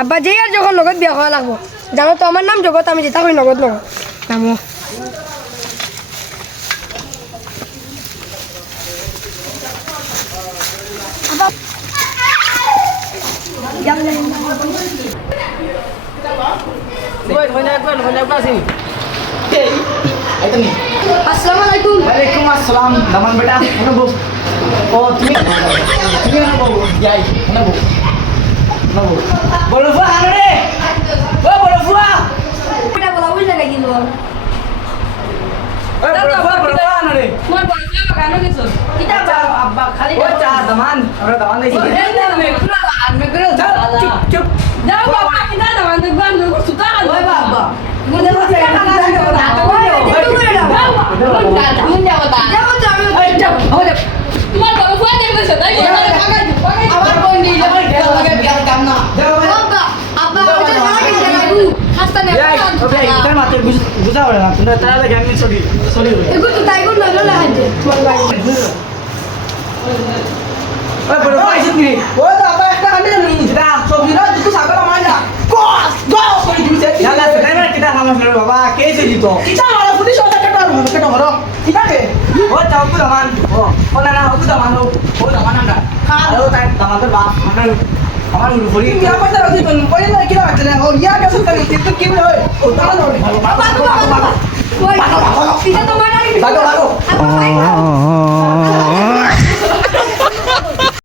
আব্বা যে আর যখন নগদ বিয়া করা লাগবো জানো তো আমার নাম জগৎ আমি যেটা করি নগদ নগদ নামো আসসালামু আলাইকুম ওয়ালাইকুম আসসালাম দামান বেটা এখানে বস ও তুমি এখানে বস যাই এখানে বস বলো ফুয়া আরে ও বলো ফুয়া এটা বলা বুঝলে নাকি বল ও বলো ফুয়া আরে মই বল বাগানো গেছো কিটা আব্বা খালি ও চা দামান আমরা দামান দেই চুপ চুপ যাও বাবা কিটা দাও দেখবান সুতা ওই বাবা মুদে বসে তোমার বাবা ফুয়া দেখতেছে তাই আমার বোন নিয়ে যাবে লাগে বিয়ার কাম না বাবা আব্বা ওটা সারা কিছু লাগু হাসতা না ওকে ইতার মাতে বুঝা হলো না তোমরা তারা লাগে আমি সরি এগুলো তো তাই গুলো না হাজে ওই বড় ভাই শুনি ও তো আপা একটা কাটে নি সেটা সবজি না তুই সাগর আমার না কস দাও করে দিছে ইয়ালা সেটা না কিটা খামাস রে বাবা কে চলি তো কিটা মারা পুলিশ ওটা কাটা কেটো হরো কিটা কে ও যাও তো দামান ও না না ও দামান ও দামান না আরো তাই দামাদের বাপ আমার উপরি ইয়া পাতা রাজি কোন ওই না কিটা আছে না ও ইয়া কাছে তাই তো কি হয় ও দামান বাবা ওই এটা তো মারা ভাগো ভাগো